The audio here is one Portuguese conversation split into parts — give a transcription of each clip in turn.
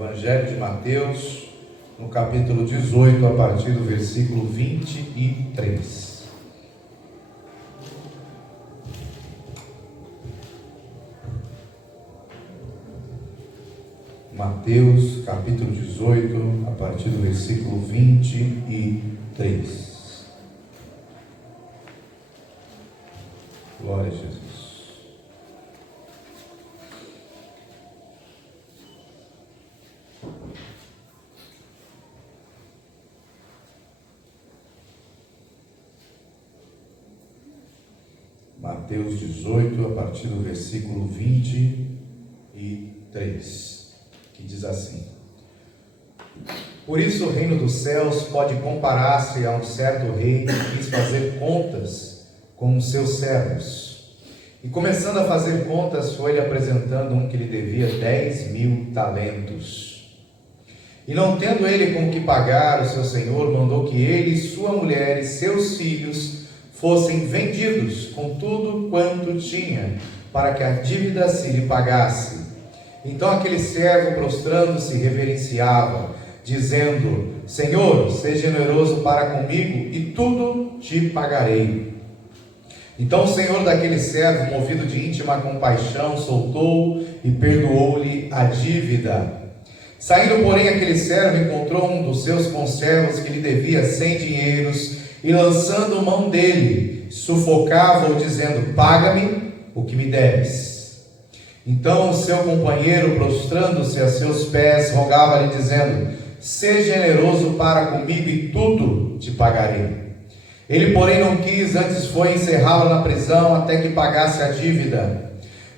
Evangelho de Mateus, no capítulo 18, a partir do versículo 23. Mateus, capítulo 18, a partir do versículo 23. Glória a Jesus. Mateus 18, a partir do versículo 23, que diz assim: Por isso o reino dos céus pode comparar-se a um certo rei que quis fazer contas com os seus servos. E começando a fazer contas, foi-lhe apresentando um que lhe devia 10.000 talentos. E não tendo ele com que pagar, o seu senhor mandou que ele, sua mulher e seus filhos fossem vendidos com tudo quanto tinha, para que a dívida se lhe pagasse. Então aquele servo, prostrando-se, reverenciava, dizendo: Senhor, seja generoso para comigo, e tudo te pagarei. Então o senhor daquele servo, movido de íntima compaixão, soltou e perdoou-lhe a dívida. Saindo, porém, aquele servo encontrou um dos seus conservos que lhe devia 100 dinheiros, e lançando mão dele, sufocava-o, dizendo: Paga-me o que me deves. Então o seu companheiro, prostrando-se a seus pés, rogava-lhe, dizendo: Seja generoso para comigo, e tudo te pagarei. Ele, porém, não quis, antes foi encerrá-lo na prisão, até que pagasse a dívida.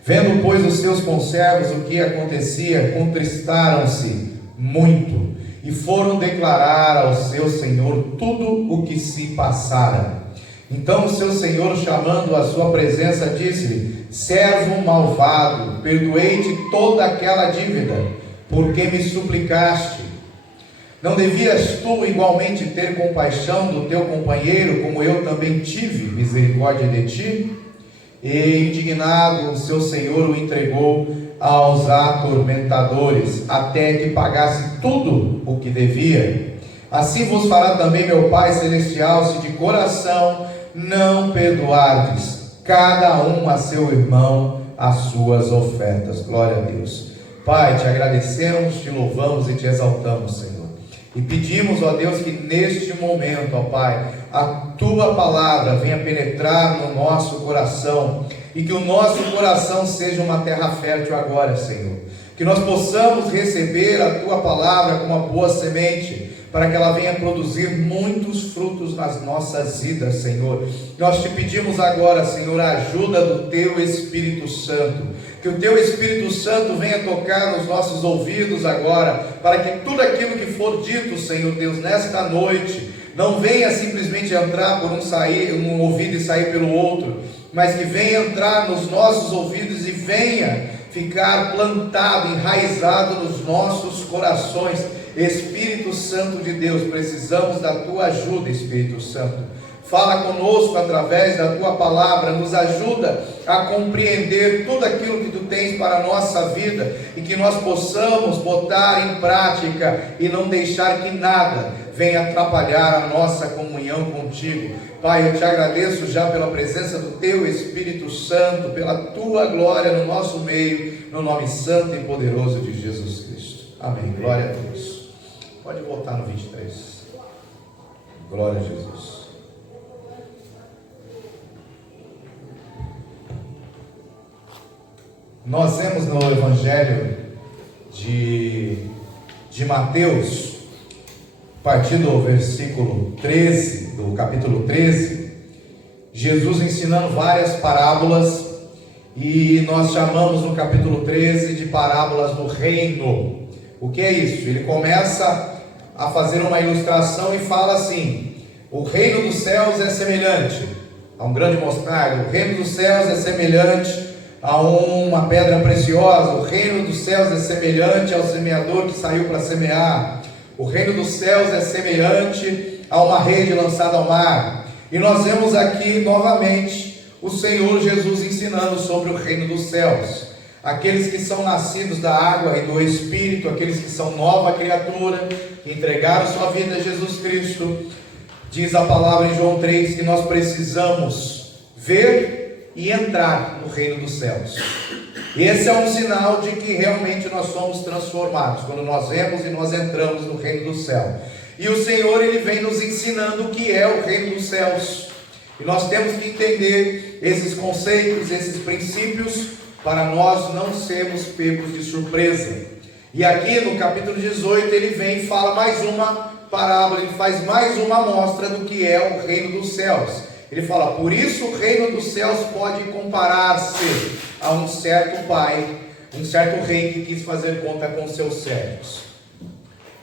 Vendo, pois, os seus conservos o que acontecia, contristaram-se muito, e foram declarar ao seu senhor tudo o que se passara. Então o seu senhor, chamando à sua presença, disse-lhe: Servo malvado, perdoei-te toda aquela dívida, porque me suplicaste. Não devias tu igualmente ter compaixão do teu companheiro, como eu também tive misericórdia de ti? E indignado, o seu senhor o entregou aos atormentadores, até que pagasse tudo o que devia. Assim vos fará também meu Pai Celestial, se de coração não perdoardes cada um a seu irmão as suas ofertas. Glória a Deus. Pai, te agradecemos, te louvamos e te exaltamos, Senhor. E pedimos, ó Deus, que neste momento, ó Pai, a Tua palavra venha penetrar no nosso coração, e que o nosso coração seja uma terra fértil agora, Senhor. Que nós possamos receber a Tua palavra como uma boa semente, para que ela venha produzir muitos frutos nas nossas vidas, Senhor. Nós te pedimos agora, Senhor, a ajuda do Teu Espírito Santo. Que o Teu Espírito Santo venha tocar nos nossos ouvidos agora, para que tudo aquilo que for dito, Senhor Deus, nesta noite, não venha simplesmente entrar por um ouvido e sair pelo outro, mas que venha entrar nos nossos ouvidos e venha ficar plantado, enraizado nos nossos corações. Espírito Santo de Deus, precisamos da Tua ajuda, Espírito Santo. Fala conosco através da Tua palavra, nos ajuda a compreender tudo aquilo que Tu tens para a nossa vida, e que nós possamos botar em prática e não deixar que nada venha atrapalhar a nossa comunhão contigo. Pai, eu te agradeço já pela presença do Teu Espírito Santo, pela Tua glória no nosso meio, no nome santo e poderoso de Jesus Cristo. Amém. Glória a Deus. Pode voltar no 23. Glória a Jesus. Nós vemos no Evangelho de Mateus, a partir do versículo 13, do capítulo 13, Jesus ensinando várias parábolas, e nós chamamos no capítulo 13 de parábolas do reino. O que é isso? Ele começa a fazer uma ilustração e fala assim: o reino dos céus é semelhante a um grande mostarda, o reino dos céus é semelhante a uma pedra preciosa, o reino dos céus é semelhante ao semeador que saiu para semear, o reino dos céus é semelhante a uma rede lançada ao mar. E nós vemos aqui novamente o Senhor Jesus ensinando sobre o reino dos céus. aqueles que são nascidos da água e do Espírito, aqueles que são nova criatura, que entregaram sua vida a Jesus Cristo. Diz a palavra em João 3 que nós precisamos ver e entrar no reino dos céus. Esse é um sinal de que realmente nós somos transformados, quando nós vemos e nós entramos no reino do céu. E o Senhor, Ele vem nos ensinando o que é o reino dos céus. E nós temos que entender esses conceitos, esses princípios, para nós não sermos pegos de surpresa. E aqui no capítulo 18, ele vem e fala mais uma parábola, ele faz mais uma amostra do que é o reino dos céus. Ele fala: por isso o reino dos céus pode comparar-se a um certo pai, um certo rei que quis fazer conta com seus servos.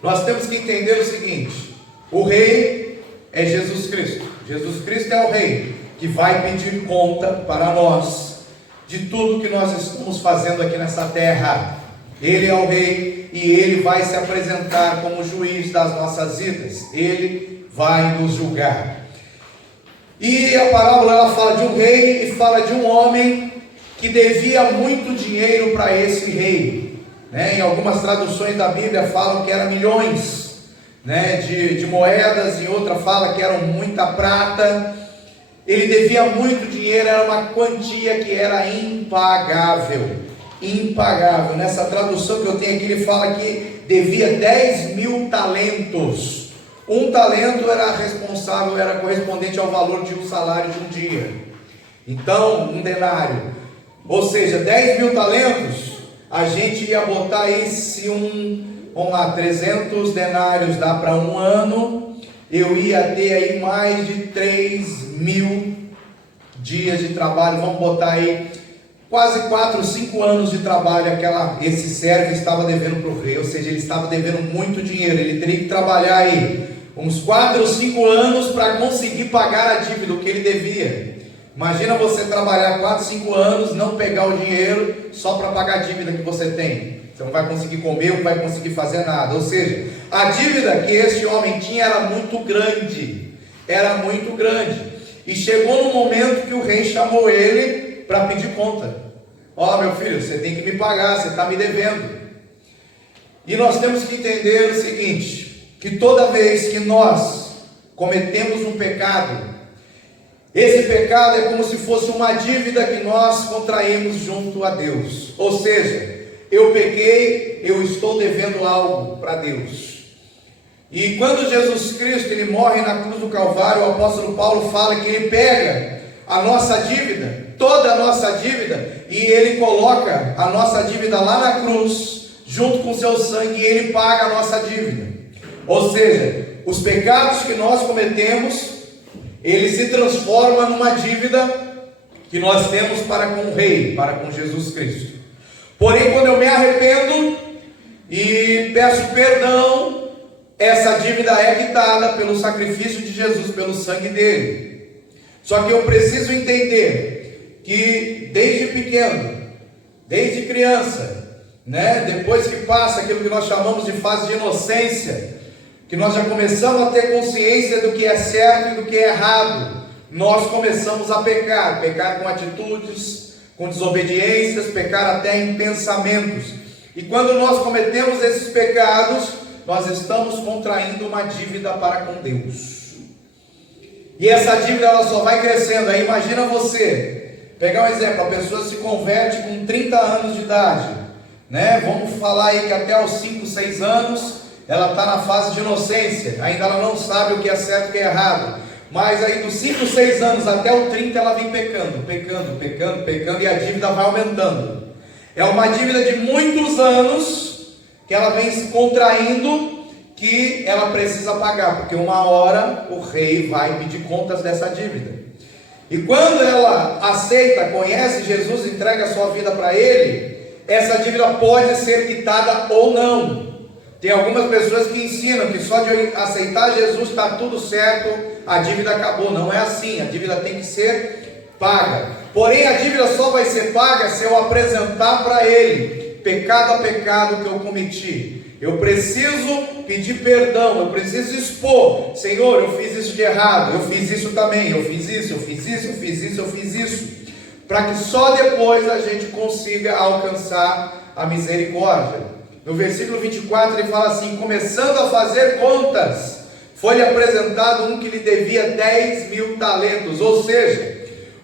Nós temos que entender o seguinte: o rei é Jesus Cristo. Jesus Cristo é o rei que vai pedir conta para nós de tudo que nós estamos fazendo aqui nessa terra. Ele é o rei e ele vai se apresentar como juiz das nossas vidas. Ele vai nos julgar. E a parábola ela fala de um rei e fala de um homem que devia muito dinheiro para esse rei, né? Em algumas traduções da Bíblia falam que eram milhões, né, de moedas, em outra fala que eram muita prata. Ele devia muito dinheiro, era uma quantia que era impagável. Impagável. Nessa tradução que eu tenho aqui, ele fala que devia 10.000 talentos. Um talento era correspondente ao valor de um salário de um dia. Então, um denário. Ou seja, 10.000 talentos, a gente ia botar aí, se vamos lá, 300 denários dá para um ano, eu ia ter aí mais de 3.000 dias de trabalho, vamos botar aí, quase 4, 5 anos de trabalho, esse servo estava devendo para o rei, ou seja, ele estava devendo muito dinheiro, ele teria que trabalhar aí uns 4 ou 5 anos para conseguir pagar a dívida, o que ele devia. Imagina você trabalhar 4, 5 anos, não pegar o dinheiro só para pagar a dívida que você tem. Você não vai conseguir comer, não vai conseguir fazer nada. Ou seja, a dívida que esse homem tinha era muito grande. Era muito grande. E chegou no momento que o rei chamou ele para pedir conta. Ó, meu filho, você tem que me pagar, você está me devendo. E nós temos que entender o seguinte, que toda vez que nós cometemos um pecado, esse pecado é como se fosse uma dívida que nós contraímos junto a Deus. Ou seja, eu pequei, eu estou devendo algo para Deus. E quando Jesus Cristo ele morre na cruz do Calvário, o apóstolo Paulo fala que ele pega a nossa dívida, toda a nossa dívida, e ele coloca a nossa dívida lá na cruz, junto com o seu sangue, e ele paga a nossa dívida. Ou seja, os pecados que nós cometemos, ele se transforma numa dívida que nós temos para com o Rei, para com Jesus Cristo. Porém, quando eu me arrependo e peço perdão, essa dívida é quitada pelo sacrifício de Jesus, pelo sangue dele. Só que eu preciso entender que desde pequeno, desde criança, né, depois que passa aquilo que nós chamamos de fase de inocência, que nós já começamos a ter consciência do que é certo e do que é errado, nós começamos a pecar com atitudes, com desobediências, pecar até em pensamentos. E quando nós cometemos esses pecados, nós estamos contraindo uma dívida para com Deus. E essa dívida ela só vai crescendo. Aí imagina você, pegar um exemplo, a pessoa se converte com 30 anos de idade, né? Vamos falar aí que até aos 5, 6 anos, ela está na fase de inocência, ainda ela não sabe o que é certo e o que é errado, mas aí dos 5, 6 anos até o 30 ela vem pecando, e a dívida vai aumentando. É uma dívida de muitos anos, que ela vem se contraindo, que ela precisa pagar, porque uma hora o rei vai pedir contas dessa dívida. E quando ela aceita, conhece Jesus, entrega a sua vida para ele, essa dívida pode ser quitada ou não. Tem algumas pessoas que ensinam que só de aceitar Jesus está tudo certo, a dívida acabou. Não é assim, a dívida tem que ser paga. Porém, a dívida só vai ser paga se eu apresentar para ele, pecado a pecado que eu cometi. Eu preciso pedir perdão, eu preciso expor: Senhor, eu fiz isso de errado, eu fiz isso também, eu fiz isso. para que só depois a gente consiga alcançar a misericórdia. No versículo 24 ele fala assim: começando a fazer contas, foi-lhe apresentado um que lhe devia 10.000 talentos, ou seja,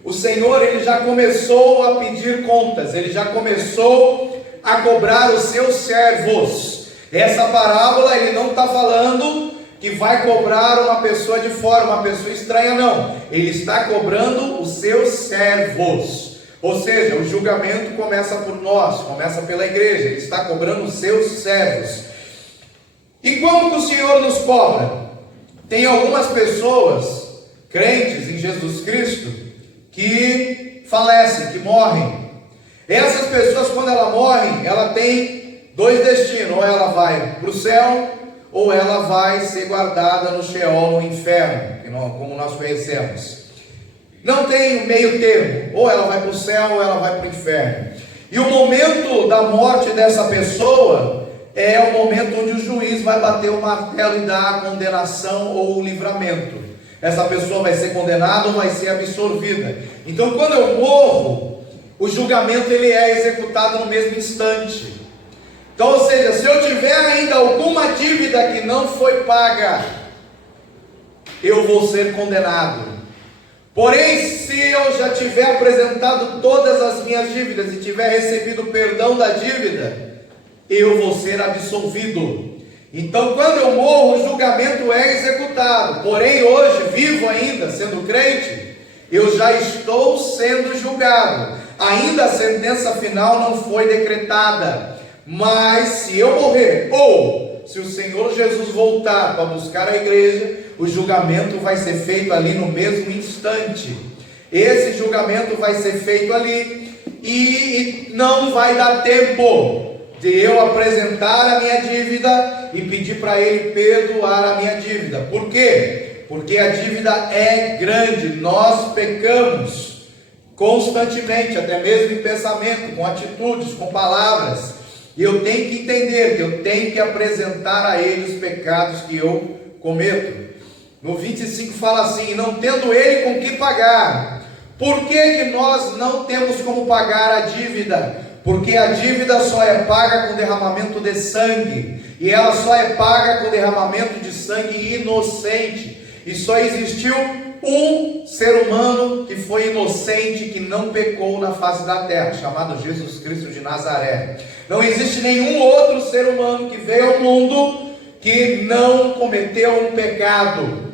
o Senhor ele já começou a pedir contas, ele já começou a cobrar os seus servos. Essa parábola ele não está falando que vai cobrar uma pessoa de fora, uma pessoa estranha, não. Ele está cobrando os seus servos. Ou seja, o julgamento começa por nós, começa pela igreja. Ele está cobrando os seus servos. E como que o Senhor nos cobra? Tem algumas pessoas, crentes em Jesus Cristo, que falecem, que morrem. Essas pessoas, quando elas morrem, ela tem dois destinos: ou ela vai para o céu, ou ela vai ser guardada no Sheol, no inferno, como nós conhecemos. Não tem meio termo: ou ela vai para o céu, ou ela vai para o inferno. E o momento da morte dessa pessoa é o momento onde o juiz vai bater o martelo e dar a condenação ou o livramento. Essa pessoa vai ser condenada ou vai ser absorvida. Então, quando eu morro, o julgamento ele é executado no mesmo instante. Então, ou seja, se eu tiver ainda alguma dívida que não foi paga, eu vou ser condenado. Porém, se eu já tiver apresentado todas as minhas dívidas e tiver recebido o perdão da dívida, eu vou ser absolvido. Então, quando eu morro, o julgamento é executado. Porém, hoje, vivo ainda, sendo crente, eu já estou sendo julgado. Ainda a sentença final não foi decretada. Mas se eu morrer, ou se o Senhor Jesus voltar para buscar a igreja, o julgamento vai ser feito ali no mesmo instante. Esse julgamento vai ser feito ali, e não vai dar tempo de eu apresentar a minha dívida e pedir para Ele perdoar a minha dívida. Por quê? Porque a dívida é grande. Nós pecamos constantemente, até mesmo em pensamento, com atitudes, com palavras. E eu tenho que entender que eu tenho que apresentar a Ele os pecados que eu cometo. No 25 fala assim: não tendo Ele com que pagar. Por que nós não temos como pagar a dívida? Porque a dívida só é paga com derramamento de sangue. E ela só é paga com derramamento de sangue inocente. E só existiu um ser humano que foi inocente, que não pecou na face da terra, chamado Jesus Cristo de Nazaré. Não existe nenhum outro ser humano que veio ao mundo que não cometeu um pecado.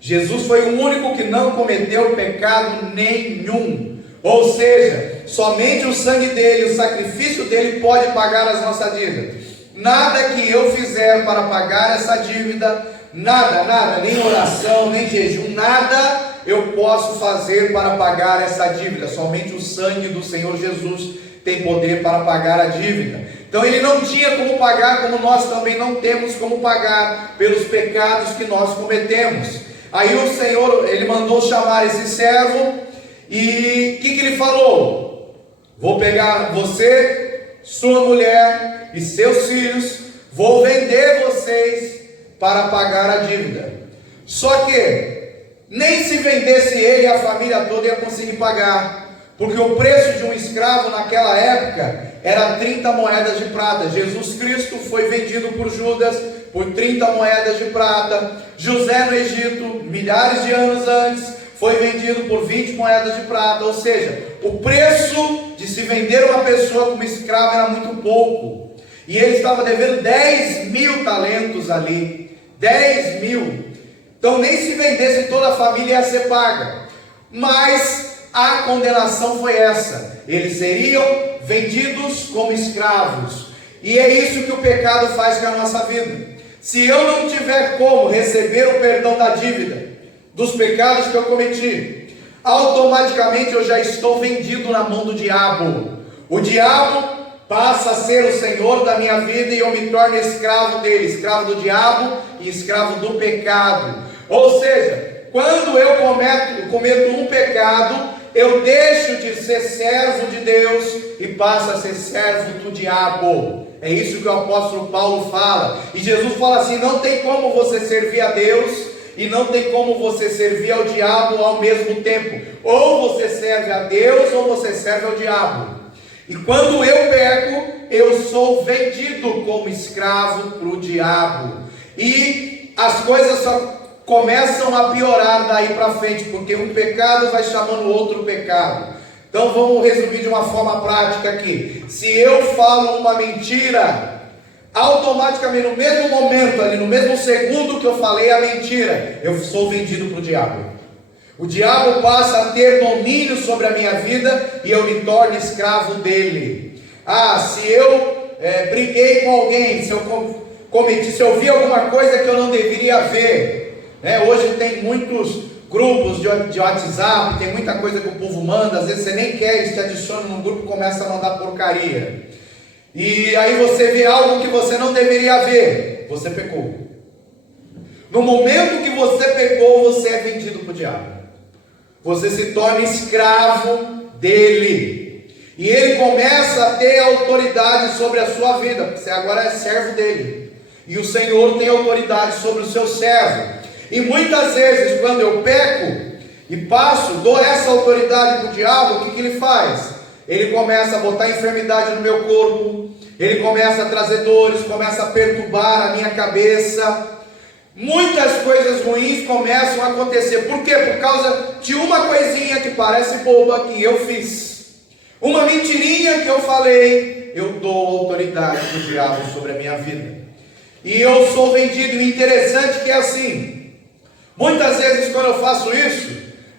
Jesus foi o único que não cometeu pecado nenhum. Ou seja, somente o sangue dele, o sacrifício dele pode pagar as nossas dívidas. Nada que eu fizer para pagar essa dívida, nada, nem oração, nem jejum, nada eu posso fazer para pagar essa dívida. Somente o sangue do Senhor Jesus tem poder para pagar a dívida. Então ele não tinha como pagar, como nós também não temos como pagar pelos pecados que nós cometemos. Aí o Senhor, ele mandou chamar esse servo, e o que ele falou? Vou pegar você, sua mulher e seus filhos, vou vender vocês para pagar a dívida. Só que nem se vendesse ele, a família toda ia conseguir pagar, porque o preço de um escravo naquela época era 30 moedas de prata. Jesus Cristo foi vendido por Judas por 30 moedas de prata. José no Egito, milhares de anos antes, foi vendido por 20 moedas de prata. Ou seja, o preço de se vender uma pessoa como escravo era muito pouco. E ele estava devendo 10.000 talentos ali. 10.000. Então nem se vendesse, toda a família ia ser paga. Mas a condenação foi essa: eles seriam vendidos como escravos. E é isso que o pecado faz com a nossa vida. Se eu não tiver como receber o perdão da dívida, dos pecados que eu cometi, automaticamente eu já estou vendido na mão do diabo. O diabo passa a ser o senhor da minha vida e eu me torno escravo dele, escravo do diabo e escravo do pecado. Ou seja, quando eu cometo um pecado, eu deixo de ser servo de Deus e passo a ser servo do diabo. É isso que o apóstolo Paulo fala. E Jesus fala assim: não tem como você servir a Deus e não tem como você servir ao diabo ao mesmo tempo. Ou você serve a Deus ou você serve ao diabo. E quando eu peco, eu sou vendido como escravo para o diabo. E as coisas só começam a piorar daí para frente, porque um pecado vai chamando outro pecado. Então vamos resumir de uma forma prática aqui. Se eu falo uma mentira, automaticamente no mesmo momento, ali no mesmo segundo que eu falei a mentira, eu sou vendido para o diabo. O diabo passa a ter domínio sobre a minha vida e eu me torno escravo dele. Se eu briguei com alguém, se eu vi alguma coisa que eu não deveria ver, hoje tem muitos grupos de WhatsApp, tem muita coisa que o povo manda, às vezes você nem quer, eles te adicionam no grupo e começa a mandar porcaria. E aí você vê algo que você não deveria ver, você pecou. No momento que você pecou, você é vendido para o diabo. Você se torna escravo dele. E ele começa a ter autoridade sobre a sua vida, porque você agora é servo dele. E o Senhor tem autoridade sobre o seu servo. E muitas vezes, quando eu peco e dou essa autoridade para o diabo, o que ele faz? Ele começa a botar enfermidade no meu corpo, ele começa a trazer dores, começa a perturbar a minha cabeça. Muitas coisas ruins começam a acontecer. Por quê? Por causa de uma coisinha que parece boba que eu fiz. Uma mentirinha que eu falei, eu dou autoridade para o diabo sobre a minha vida. E eu sou vendido. E interessante que é assim. Muitas vezes quando eu faço isso,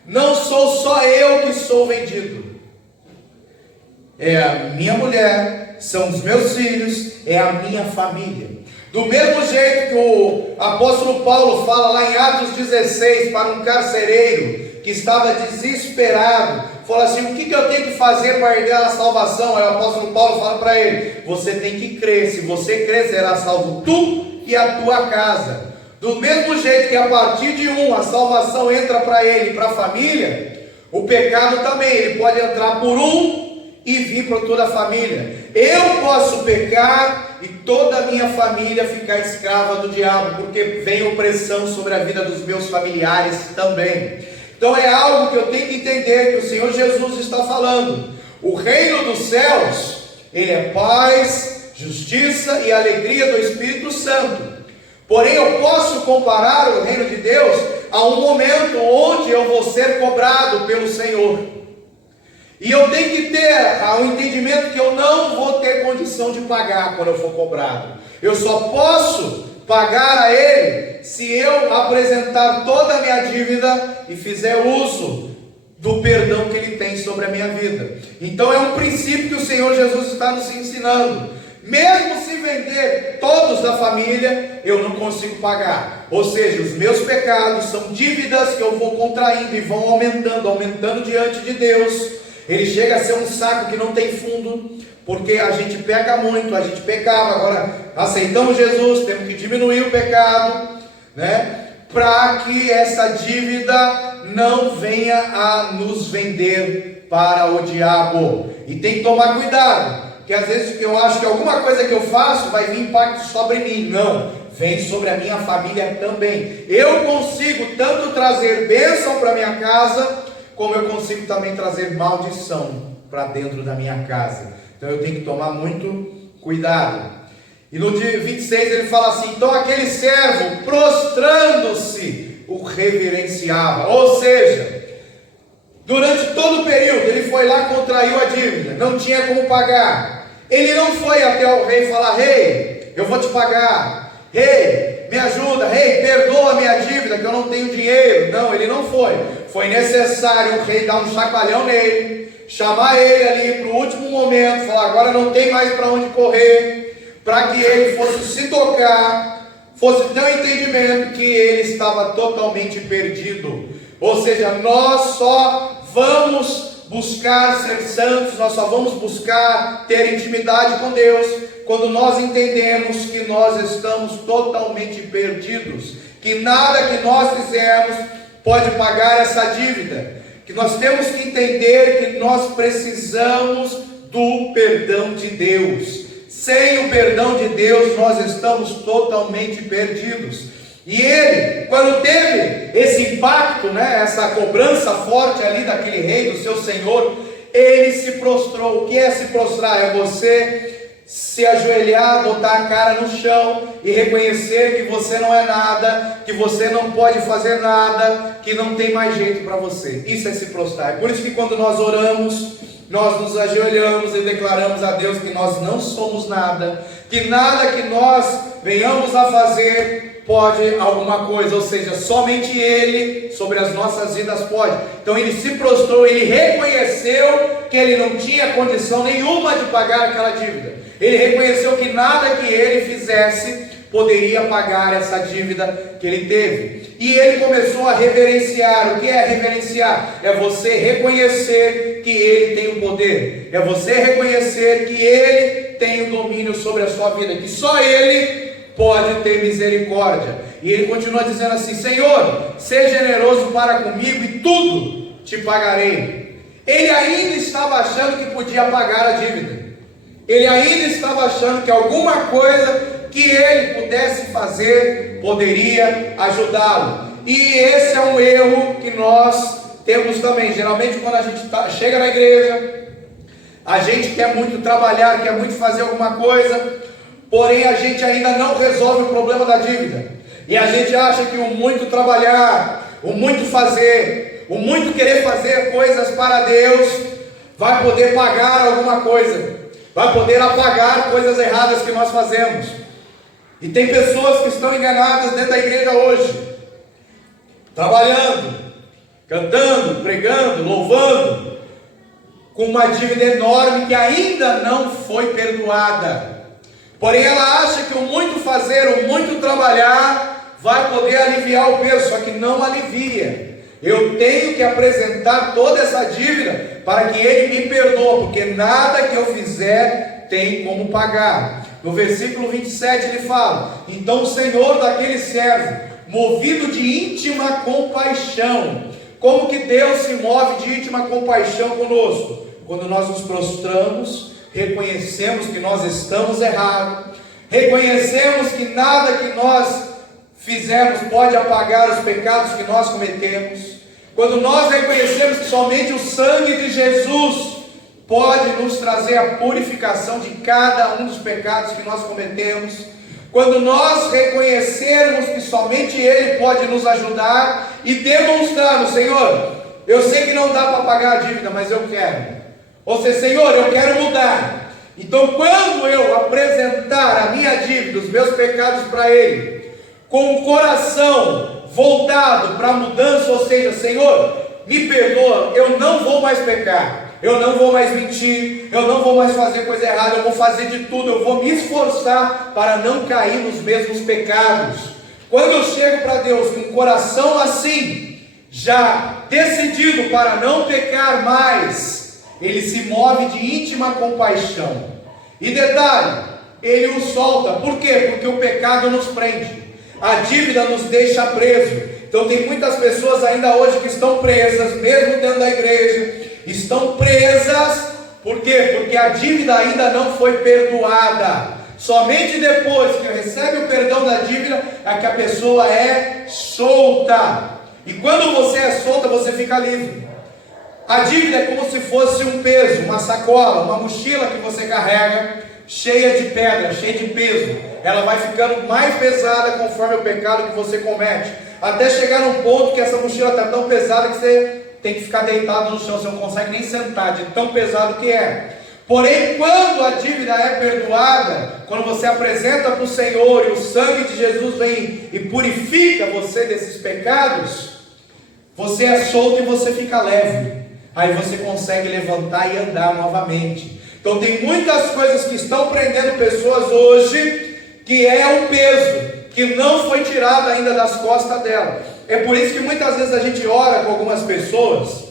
não sou só eu que sou vendido. É a minha mulher, são os meus filhos, é a minha família. Do mesmo jeito que o apóstolo Paulo fala lá em Atos 16 para um carcereiro que estava desesperado, fala assim: o que eu tenho que fazer para herdar a salvação? Aí o apóstolo Paulo fala para ele: você tem que crer, se você crer será salvo tu e a tua casa. Do mesmo jeito que a partir de a salvação entra para ele e para a família, o pecado também, ele pode entrar por e vir para toda a família. Eu posso pecar e toda a minha família ficar escrava do diabo, porque vem opressão sobre a vida dos meus familiares também. Então é algo que eu tenho que entender, que o Senhor Jesus está falando. O reino dos céus, ele é paz, justiça e alegria do Espírito Santo. Porém eu posso comparar o reino de Deus a um momento onde eu vou ser cobrado pelo Senhor. E eu tenho que ter o entendimento que eu não vou ter condição de pagar quando eu for cobrado. Eu só posso pagar a Ele se eu apresentar toda a minha dívida e fizer uso do perdão que Ele tem sobre a minha vida. Então é um princípio que o Senhor Jesus está nos ensinando. Mesmo se vender todos da família, eu não consigo pagar. Ou seja, os meus pecados são dívidas que eu vou contraindo e vão aumentando diante de Deus. Ele chega a ser um saco que não tem fundo, porque a gente peca muito, a gente pecava, agora aceitamos Jesus, temos que diminuir o pecado, para que essa dívida não venha a nos vender para o diabo. E tem que tomar cuidado, porque às vezes eu acho que alguma coisa que eu faço vai vir impacto sobre mim. Não, vem sobre a minha família também. Eu consigo tanto trazer bênção para minha casa, como eu consigo também trazer maldição para dentro da minha casa. Então eu tenho que tomar muito cuidado. E no dia 26 ele fala assim: então aquele servo, prostrando-se, o reverenciava. Ou seja, durante todo o período ele foi lá, contraiu a dívida, não tinha como pagar. Ele não foi até o rei falar: rei, eu vou te pagar, rei, me ajuda, rei, perdoa a minha dívida que eu não tenho dinheiro. Não, ele não foi. Foi necessário o rei dar um chacoalhão nele, chamar ele ali para o último momento, falar: agora não tem mais para onde correr, para que ele fosse se tocar, fosse ter um entendimento que ele estava totalmente perdido. Ou seja, nós só vamos buscar ser santos, nós só vamos buscar ter intimidade com Deus quando nós entendemos que nós estamos totalmente perdidos, que nada que nós fizermos pode pagar essa dívida, que nós temos que entender que nós precisamos do perdão de Deus. Sem o perdão de Deus nós estamos totalmente perdidos. E ele, quando teve esse impacto, essa cobrança forte ali daquele rei, do seu senhor, ele se prostrou. O que é se prostrar? É você se ajoelhar, botar a cara no chão e reconhecer que você não é nada, que você não pode fazer nada, que não tem mais jeito para você. Isso é se prostrar. É por isso que quando nós oramos, nós nos ajoelhamos e declaramos a Deus que nós não somos nada, que nada que nós venhamos a fazer pode alguma coisa, ou seja, somente Ele sobre as nossas vidas pode. Então ele se prostrou, ele reconheceu que ele não tinha condição nenhuma de pagar aquela dívida. Ele reconheceu que nada que ele fizesse poderia pagar essa dívida que ele teve. E ele começou a reverenciar. O que é reverenciar? É você reconhecer que ele tem o poder. É você reconhecer que ele tem o domínio sobre a sua vida, que só ele pode ter misericórdia. E ele continua dizendo assim: Senhor, seja generoso para comigo e tudo te pagarei. Ele ainda estava achando que podia pagar a dívida. Ele ainda estava achando que alguma coisa que ele pudesse fazer poderia ajudá-lo. E esse é um erro que nós temos também. Geralmente quando a gente chega na igreja, a gente quer muito trabalhar, quer muito fazer alguma coisa, porém a gente ainda não resolve o problema da dívida. E a gente acha que o muito trabalhar, o muito fazer, o muito querer fazer coisas para Deus vai poder pagar alguma coisa, vai poder apagar coisas erradas que nós fazemos. E tem pessoas que estão enganadas dentro da igreja hoje, trabalhando, cantando, pregando, louvando, com uma dívida enorme que ainda não foi perdoada. Porém ela acha que o muito fazer, o muito trabalhar vai poder aliviar o peso, só que não alivia. Eu tenho que apresentar toda essa dívida para que Ele me perdoe, porque nada que eu fizer tem como pagar. No versículo 27 ele fala: então o Senhor daquele servo, movido de íntima compaixão. Como que Deus se move de íntima compaixão conosco? Quando nós nos prostramos, reconhecemos que nós estamos errados, reconhecemos que nada que nós fizermos pode apagar os pecados que nós cometemos. Quando nós reconhecemos que somente o sangue de Jesus pode nos trazer a purificação de cada um dos pecados que nós cometemos. Quando nós reconhecermos que somente Ele pode nos ajudar e demonstrarmos: Senhor, eu sei que não dá para pagar a dívida, mas eu quero. Ou seja, Senhor, eu quero mudar. Então quando eu apresentar a minha dívida, os meus pecados para Ele, com o coração voltado para a mudança, ou seja, Senhor, me perdoa, eu não vou mais pecar, eu não vou mais mentir, eu não vou mais fazer coisa errada, eu vou fazer de tudo, eu vou me esforçar para não cair nos mesmos pecados. Quando eu chego para Deus com um coração assim, já decidido para não pecar mais, Ele se move de íntima compaixão. E detalhe, Ele o solta. Por quê? Porque o pecado nos prende, a dívida nos deixa preso. Então tem muitas pessoas ainda hoje que estão presas, mesmo dentro da igreja, estão presas. Por quê? Porque a dívida ainda não foi perdoada. Somente depois que recebe o perdão da dívida é que a pessoa é solta. E quando você é solta, você fica livre. A dívida é como se fosse um peso, uma sacola, uma mochila que você carrega, cheia de pedra, cheia de peso. Ela vai ficando mais pesada conforme o pecado que você comete, até chegar num ponto que essa mochila está tão pesada que você tem que ficar deitado no chão, você não consegue nem sentar, de tão pesado que é. Porém, quando a dívida é perdoada, quando você apresenta para o Senhor e o sangue de Jesus vem e purifica você desses pecados, você é solto e você fica leve. Aí você consegue levantar e andar novamente. Então tem muitas coisas que estão prendendo pessoas hoje, que é um peso que não foi tirado ainda das costas dela. É por isso que muitas vezes a gente ora com algumas pessoas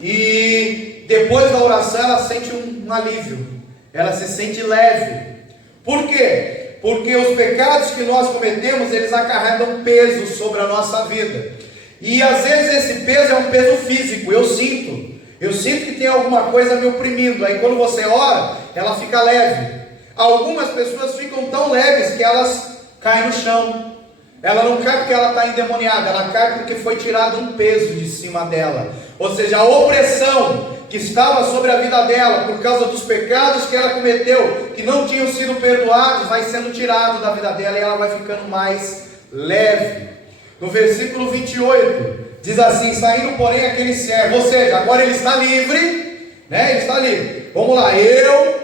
e depois da oração ela sente um alívio, ela se sente leve. Por quê? Porque os pecados que nós cometemos, eles acarretam peso sobre a nossa vida. E às vezes esse peso é um peso físico, eu sinto que tem alguma coisa me oprimindo. Aí quando você ora, ela fica leve. Algumas pessoas ficam tão leves que elas caem no chão, Ela não cai porque ela está endemoniada, ela cai porque foi tirado um peso de cima dela. Ou seja, a opressão que estava sobre a vida dela, por causa dos pecados que ela cometeu, que não tinham sido perdoados, vai sendo tirado da vida dela e ela vai ficando mais leve. No versículo 28, diz assim: saindo porém aquele servo, ou seja, agora ele está livre, né? Ele está livre. Vamos lá, eu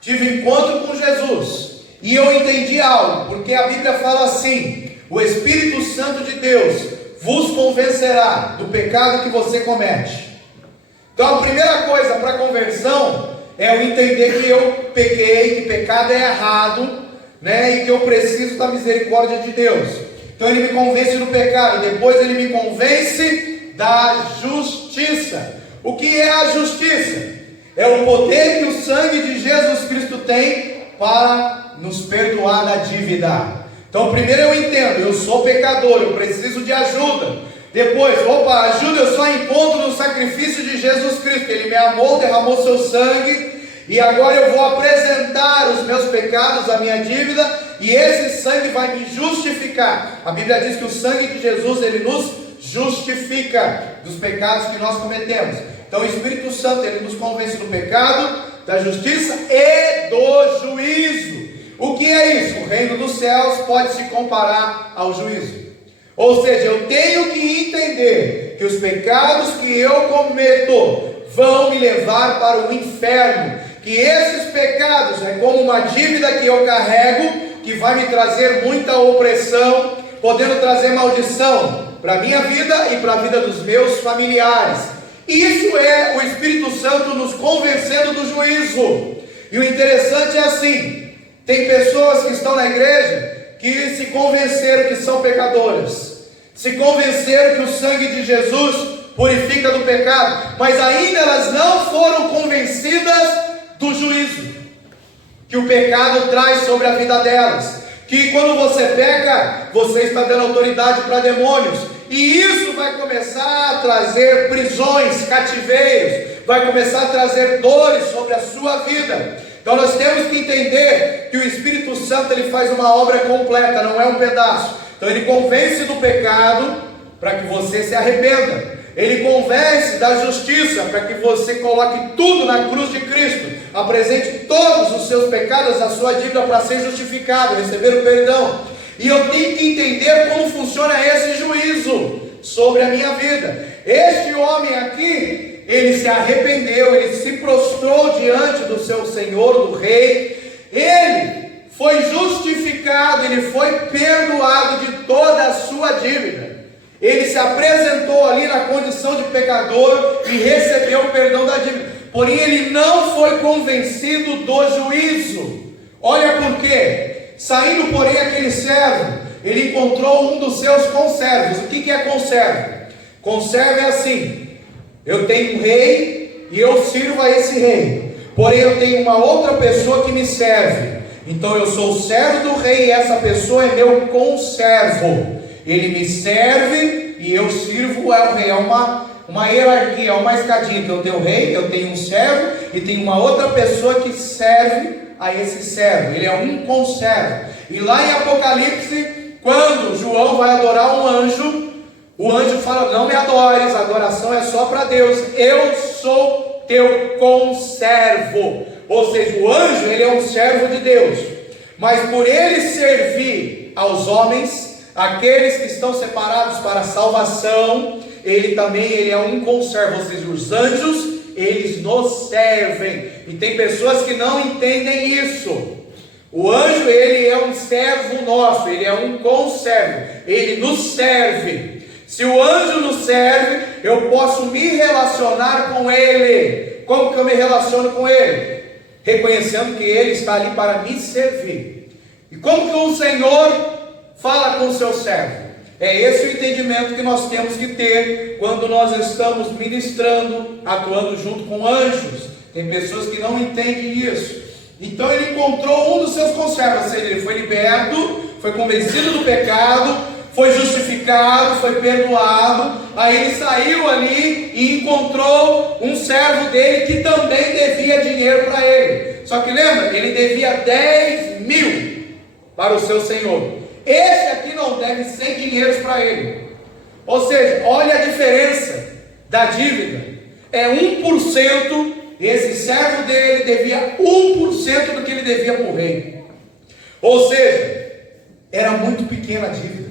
tive encontro com Jesus e eu entendi algo, porque a Bíblia fala assim: o Espírito Santo de Deus vos convencerá do pecado que você comete. Então a primeira coisa para a conversão é eu entender que eu pequei, que pecado é errado, né? E que eu preciso da misericórdia de Deus. Então ele me convence do pecado, depois ele me convence da justiça. O que é a justiça? É o poder que o sangue de Jesus Cristo tem para nos perdoar da dívida. Então primeiro eu entendo, eu sou pecador, eu preciso de ajuda. Depois, ajuda eu só encontro no sacrifício de Jesus Cristo. Ele me amou, derramou seu sangue, e agora eu vou apresentar os meus pecados, a minha dívida, e esse sangue vai me justificar. A Bíblia diz que o sangue de Jesus, ele nos justifica dos pecados que nós cometemos. Então o Espírito Santo, ele nos convence do pecado, da justiça e do juízo. O que é isso? O reino dos céus pode se comparar ao juízo. Ou seja, eu tenho que entender que os pecados que eu cometo vão me levar para o inferno, que esses pecados é como uma dívida que eu carrego, que vai me trazer muita opressão, podendo trazer maldição para a minha vida e para a vida dos meus familiares. Isso é o Espírito Santo nos convencendo do juízo. E o interessante é assim: tem pessoas que estão na igreja que se convenceram que são pecadoras, se convenceram que o sangue de Jesus purifica do pecado, mas ainda elas não foram convencidas do juízo que o pecado traz sobre a vida delas, que quando você peca, você está dando autoridade para demônios, e isso vai começar a trazer prisões, cativeiros, vai começar a trazer dores sobre a sua vida. Então nós temos que entender que o Espírito Santo, ele faz uma obra completa, não é um pedaço. Então ele convence do pecado para que você se arrependa. Ele convence da justiça para que você coloque tudo na cruz de Cristo, apresente todos os seus pecados, a sua dívida, para ser justificado, receber o perdão. E eu tenho que entender como funciona esse juízo sobre a minha vida. Este homem aqui, ele se arrependeu, ele se prostrou diante do seu Senhor, do Rei, ele foi justificado, ele foi perdoado de toda a sua dívida. Ele se apresentou ali na condição de pecador e recebeu o perdão da dívida. Porém ele não foi convencido do juízo. Olha por quê. Saindo porém aquele servo, ele encontrou um dos seus conservos. O que é conservo? Conservo é assim: eu tenho um rei e eu sirvo a esse rei, porém eu tenho uma outra pessoa que me serve. Então eu sou o servo do rei e essa pessoa é meu conservo. Ele me serve e eu sirvo ao rei. É uma hierarquia, é uma escadinha. Então eu tenho o rei, eu tenho um servo e tenho uma outra pessoa que serve a esse servo. Ele é um conservo. E lá em Apocalipse, quando João vai adorar um anjo, o anjo fala: não me adores, a adoração é só para Deus, eu sou teu conservo. Ou seja, o anjo, ele é um servo de Deus, mas por ele servir aos homens, aqueles que estão separados para a salvação, ele é um conservo. Ou seja, os anjos, eles nos servem, e tem pessoas que não entendem isso. O anjo, ele é um servo nosso, ele é um conservo, ele nos serve. Se o anjo nos serve, eu posso me relacionar com ele. Como que eu me relaciono com ele? Reconhecendo que ele está ali para me servir. E como que o Senhor fala com o seu servo? É esse o entendimento que nós temos que ter quando nós estamos ministrando, atuando junto com anjos. Tem pessoas que não entendem isso. Então ele encontrou um dos seus conservos, ou seja, ele foi liberto, foi convencido do pecado, foi justificado, foi perdoado. Aí ele saiu ali e encontrou um servo dele que também devia dinheiro para ele. Só que lembra, ele devia 10.000 para o seu senhor. Esse aqui não deve 100 dinheiros para ele. Ou seja, olha a diferença da dívida. É 1%, esse servo dele devia 1% do que ele devia para o rei. Ou seja, era muito pequena a dívida.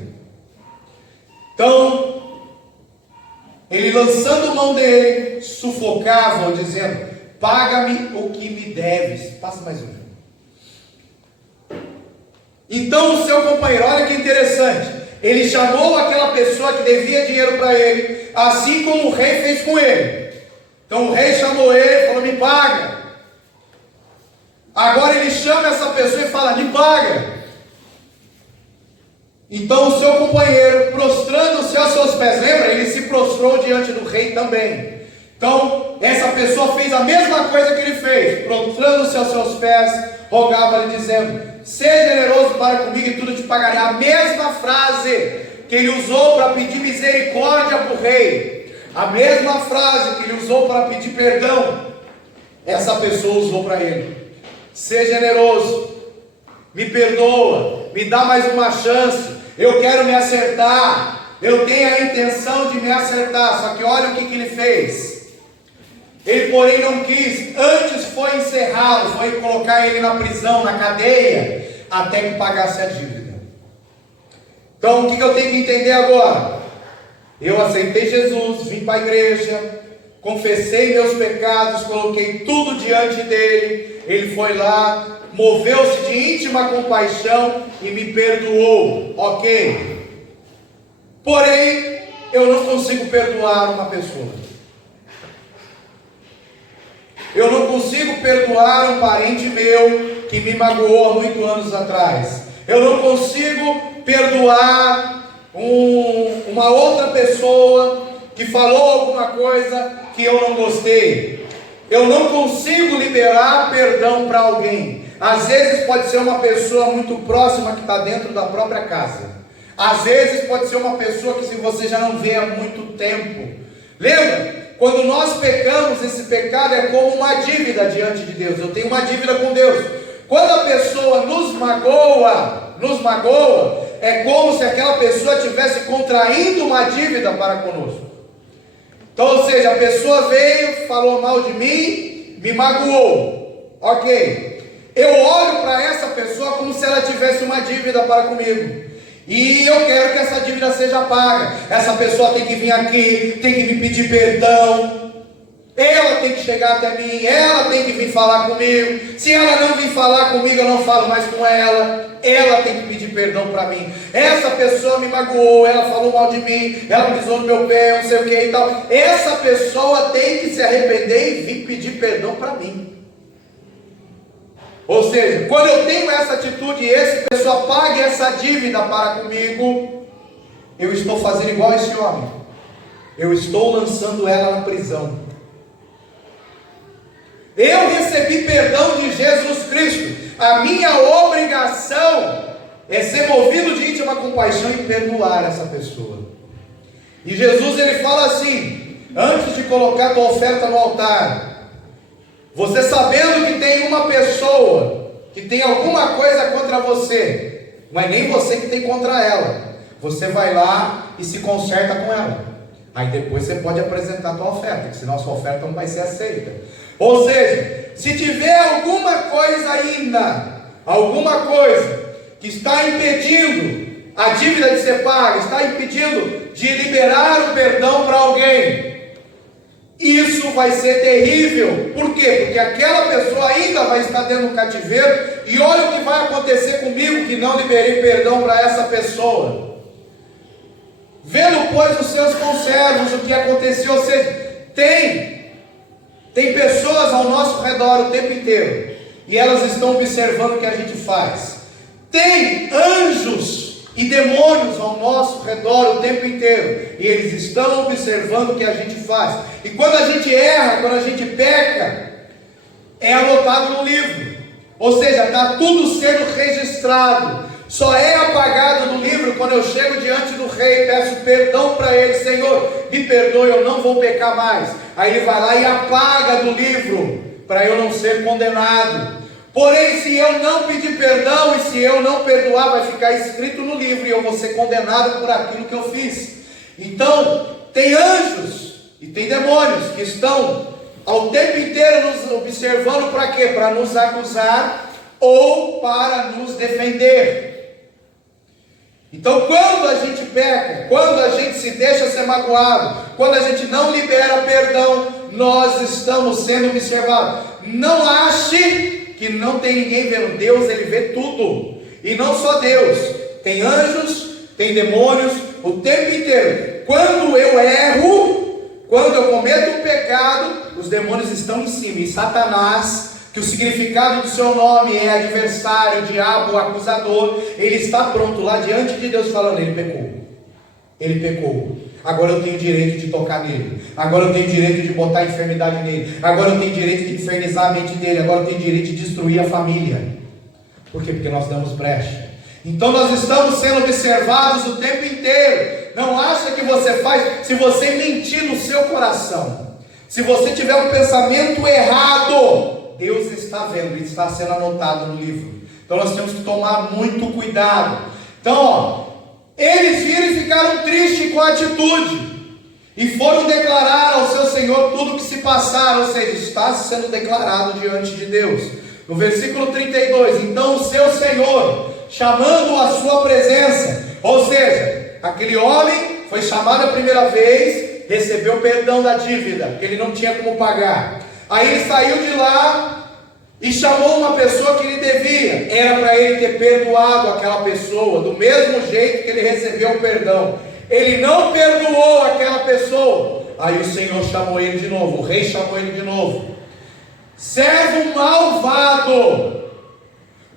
Então, ele lançando mão dele, sufocava, dizendo: paga-me o que me deves. Passa mais um. Então o seu companheiro, olha que interessante, ele chamou aquela pessoa que devia dinheiro para ele, assim como o rei fez com ele. Então o rei chamou ele e falou: me paga. Agora ele chama essa pessoa e fala: me paga. Então o seu companheiro, prostrando-se aos seus pés, lembra? Ele se prostrou diante do rei também. Então essa pessoa fez a mesma coisa que ele fez, prostrando-se aos seus pés, rogava-lhe dizendo: seja generoso para comigo e tudo te pagarei. A mesma frase que ele usou para pedir misericórdia para o rei, a mesma frase que ele usou para pedir perdão, essa pessoa usou para ele: seja generoso, me perdoa, me dá mais uma chance, eu quero me acertar, eu tenho a intenção de me acertar. Só que olha o que ele fez. Ele, porém, não quis, antes foi encerrá-lo, foi colocar ele na prisão, na cadeia, até que pagasse a dívida. Então, o que eu tenho que entender agora? Eu aceitei Jesus, vim para a igreja, confessei meus pecados, coloquei tudo diante dele, ele foi lá, moveu-se de íntima compaixão e me perdoou, ok? Porém, eu não consigo perdoar uma pessoa. Eu não consigo perdoar um parente meu que me magoou há muitos anos atrás. Eu não consigo perdoar uma outra pessoa que falou alguma coisa que eu não gostei. Eu não consigo liberar perdão para alguém. Às vezes pode ser uma pessoa muito próxima que está dentro da própria casa. Às vezes pode ser uma pessoa que você já não vê há muito tempo. Lembra? Quando nós pecamos, esse pecado é como uma dívida diante de Deus. Eu tenho uma dívida com Deus. Quando a pessoa nos magoa, é como se aquela pessoa estivesse contraindo uma dívida para conosco. Então, ou seja, a pessoa veio, falou mal de mim, me magoou. Ok. Eu olho para essa pessoa como se ela tivesse uma dívida para comigo. E eu quero que essa dívida seja paga. Essa pessoa tem que vir aqui, tem que me pedir perdão. Ela tem que chegar até mim, ela tem que vir falar comigo. Se ela não vir falar comigo, eu não falo mais com ela. Ela tem que pedir perdão para mim. Essa pessoa me magoou, ela falou mal de mim, ela pisou no meu pé, não sei o que e tal. Essa pessoa tem que se arrepender e vir pedir perdão para mim. Ou seja, quando eu tenho essa atitude e essa pessoa paga essa dívida para comigo, eu estou fazendo igual a esse homem. Eu estou lançando ela na prisão. Eu recebi perdão de Jesus Cristo. A minha obrigação é ser movido de íntima compaixão e perdoar essa pessoa. E Jesus ele fala assim: antes de colocar a tua oferta no altar, você sabendo que tem uma pessoa que tem alguma coisa contra você, não é nem você que tem contra ela, você vai lá e se conserta com ela. Aí depois você pode apresentar a tua oferta, que senão a sua oferta não vai ser aceita. Ou seja, se tiver alguma coisa ainda, alguma coisa que está impedindo a dívida de ser paga, está impedindo de liberar o perdão para alguém, isso vai ser terrível. Por quê? Porque aquela pessoa ainda vai estar dentro do cativeiro. E olha o que vai acontecer comigo, que não liberei perdão para essa pessoa. Vendo, pois, os seus conservos, o que aconteceu. Ou seja, tem pessoas ao nosso redor o tempo inteiro, e elas estão observando o que a gente faz. Tem anjos e demônios ao nosso redor o tempo inteiro, e eles estão observando o que a gente faz. E quando a gente erra, quando a gente peca, é anotado no livro. Ou seja, está tudo sendo registrado. Só é apagado no livro quando eu chego diante do rei, peço perdão para ele: Senhor, me perdoe, eu não vou pecar mais. Aí ele vai lá e apaga do livro, para eu não ser condenado. Porém, se eu não pedir perdão e se eu não perdoar, vai ficar escrito no livro e eu vou ser condenado por aquilo que eu fiz. Então, tem anjos e tem demônios que estão ao tempo inteiro nos observando para quê? Para nos acusar ou para nos defender. Então, quando a gente peca, quando a gente se deixa ser magoado, quando a gente não libera perdão, nós estamos sendo observados. Não ache que não tem ninguém vendo. Deus, Ele vê tudo. E não só Deus. Tem anjos, tem demônios, o tempo inteiro. Quando eu erro, quando eu cometo um pecado, os demônios estão em cima. E Satanás, que o significado do seu nome é adversário, diabo, acusador, ele está pronto lá diante de Deus falando, ele pecou. Ele pecou. Agora eu tenho direito de tocar nele. Agora eu tenho direito de botar enfermidade nele. Agora eu tenho direito de infernizar a mente dele. Agora eu tenho direito de destruir a família. Por quê? Porque nós damos brecha. Então nós estamos sendo observados o tempo inteiro. Não acha que você faz, se você mentir no seu coração, se você tiver um pensamento errado, Deus está vendo, ele está sendo anotado no livro. Então nós temos que tomar muito cuidado. Então, eles viram e ficaram tristes com a atitude, e foram declarar ao seu Senhor tudo o que se passaram, ou seja, está sendo declarado diante de Deus. No versículo 32, então o seu Senhor, chamando a sua presença, ou seja, aquele homem foi chamado a primeira vez, recebeu perdão da dívida, que ele não tinha como pagar. Aí ele saiu de lá e chamou uma pessoa que lhe devia. Era para ele ter perdoado aquela pessoa, do mesmo jeito que ele recebeu o perdão. Ele não perdoou aquela pessoa. Aí o Senhor chamou ele de novo, o rei chamou ele de novo. Servo malvado.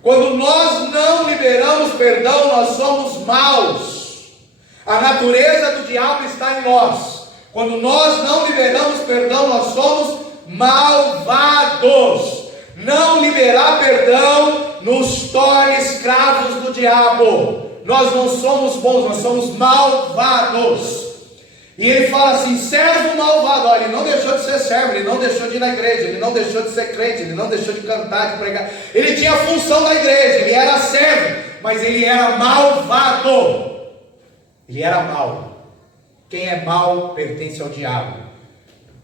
Quando nós não liberamos perdão, nós somos maus. A natureza do diabo está em nós. Quando nós não liberamos perdão, nós somos malvados. Não liberar perdão nos torna escravos do diabo. Nós não somos bons, nós somos malvados. E ele fala assim, servo malvado. Olha, ele não deixou de ser servo, ele não deixou de ir na igreja, ele não deixou de ser crente, ele não deixou de cantar, de pregar. Ele tinha a função da igreja, ele era servo, mas ele era malvado. Ele era mau. Quem é mau pertence ao diabo.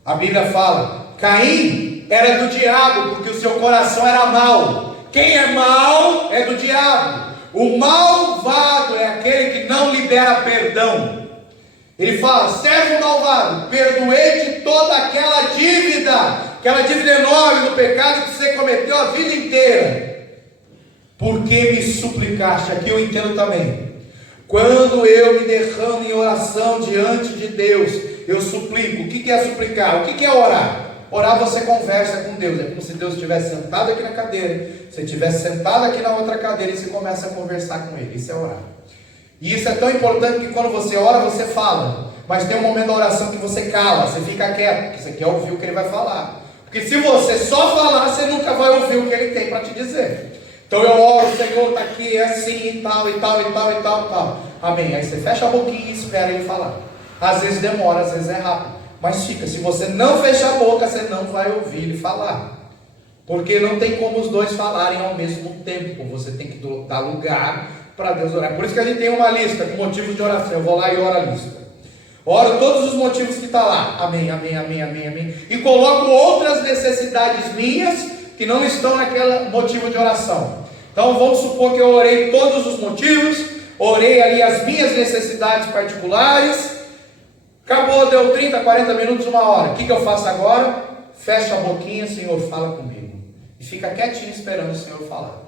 A Bíblia fala, Caim era do diabo, porque o seu coração era mau. Quem é mau é do diabo. O malvado é aquele que não libera perdão. Ele fala, servo malvado, perdoei-te toda aquela dívida enorme do pecado que você cometeu a vida inteira, porque me suplicaste. Aqui eu entendo também, quando eu me derramo em oração diante de Deus, eu suplico. O que é suplicar? O que é orar? Orar, você conversa com Deus. É como se Deus estivesse sentado aqui na cadeira, você estivesse sentado aqui na outra cadeira e você começa a conversar com Ele. Isso é orar. E isso é tão importante que quando você ora, você fala. Mas tem um momento da oração que você cala, você fica quieto, porque você quer ouvir o que Ele vai falar. Porque se você só falar, você nunca vai ouvir o que Ele tem para te dizer. Então eu oro, o Senhor está aqui, é assim, e tal, e tal, e tal, e tal, e tal. Amém. Aí você fecha a boquinha e espera Ele falar. Às vezes demora, às vezes é rápido. Mas fica, se você não fechar a boca, você não vai ouvir Ele falar. Porque não tem como os dois falarem ao mesmo tempo. Você tem que dar lugar para Deus orar. Por isso que a gente tem uma lista com motivos de oração. Eu vou lá e oro a lista. Oro todos os motivos que está lá. Amém, amém, amém, amém, amém. E coloco outras necessidades minhas que não estão naquele motivo de oração. Então vamos supor que eu orei todos os motivos, orei ali as minhas necessidades particulares. Acabou, deu 30, 40 minutos, 1 hora. O que eu faço agora? Fecha a boquinha, Senhor, fala comigo. E fica quietinho esperando o Senhor falar.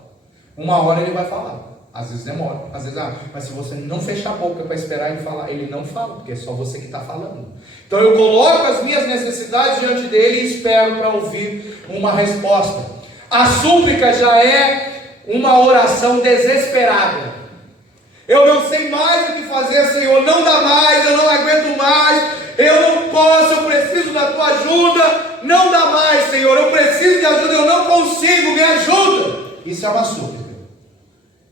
1 hora Ele vai falar. Às vezes demora, às vezes mas se você não fechar a boca para esperar Ele falar, Ele não fala, porque é só você que está falando. Então eu coloco as minhas necessidades diante dEle e espero para ouvir uma resposta. A súplica já é uma oração desesperada. Eu não sei mais o que fazer, Senhor, não dá mais, eu não aguento mais, eu não posso, eu preciso da Tua ajuda, não dá mais, Senhor, eu preciso de ajuda, eu não consigo, me ajuda. Isso é uma súplica.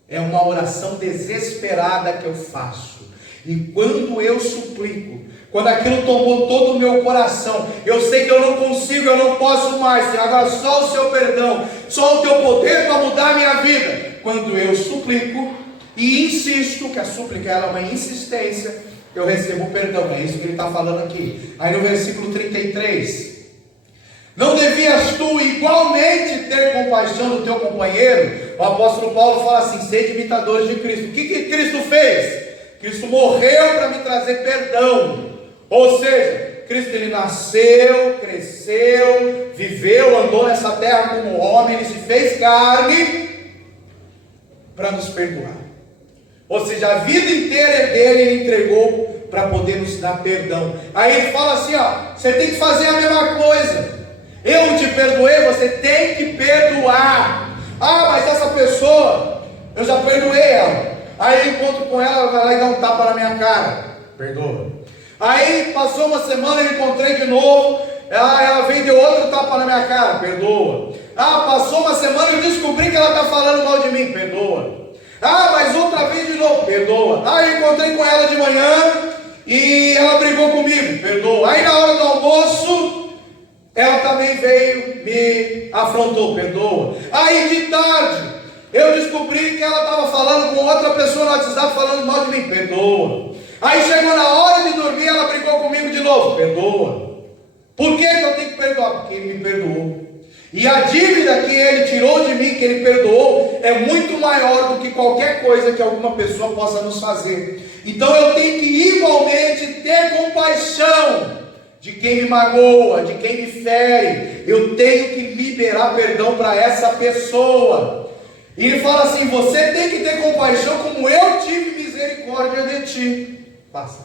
É uma oração desesperada que eu faço. E quando eu suplico, quando aquilo tomou todo o meu coração, eu sei que eu não consigo, eu não posso mais, Senhor, agora só o Seu perdão, só o teu poder para mudar a minha vida. Quando eu suplico e insisto, que a súplica ela é uma insistência, eu recebo perdão. É isso que ele está falando aqui. Aí no versículo 33, não devias tu igualmente ter compaixão do teu companheiro? O apóstolo Paulo fala assim: sede imitadores de Cristo. O que Cristo fez? Cristo morreu para me trazer perdão. Ou seja, Cristo ele nasceu, cresceu, viveu, andou nessa terra como homem, ele se fez carne para nos perdoar. Ou seja, a vida inteira é dele, ele entregou para poder nos dar perdão. Aí ele fala assim, ó, você tem que fazer a mesma coisa. Eu te perdoei, você tem que perdoar. Ah, mas essa pessoa, eu já perdoei ela. Aí eu encontro com ela, ela vai lá e dá um tapa na minha cara. Perdoa. Aí passou uma semana, eu encontrei de novo. Ela vem e deu outro tapa na minha cara. Perdoa. Ah, passou uma semana e eu descobri que ela está falando mal de mim. Perdoa. Ah, mas outra vez de novo. Perdoa. Ah, eu encontrei com ela de manhã e ela brigou comigo. Perdoa. Aí na hora do almoço, ela também veio, me afrontou. Perdoa. Aí de tarde, eu descobri que ela estava falando com outra pessoa no WhatsApp, falando mal de mim. Perdoa. Aí chegou na hora de dormir, ela brigou comigo de novo. Perdoa. Por que eu tenho que perdoar? Porque ele me perdoou. E a dívida que ele tirou de mim, que ele perdoou, é muito maior do que qualquer coisa que alguma pessoa possa nos fazer. Então eu tenho que igualmente ter compaixão de quem me magoa, de quem me fere. Eu tenho que liberar perdão para essa pessoa. E ele fala assim: você tem que ter compaixão como eu tive misericórdia de ti. Passa.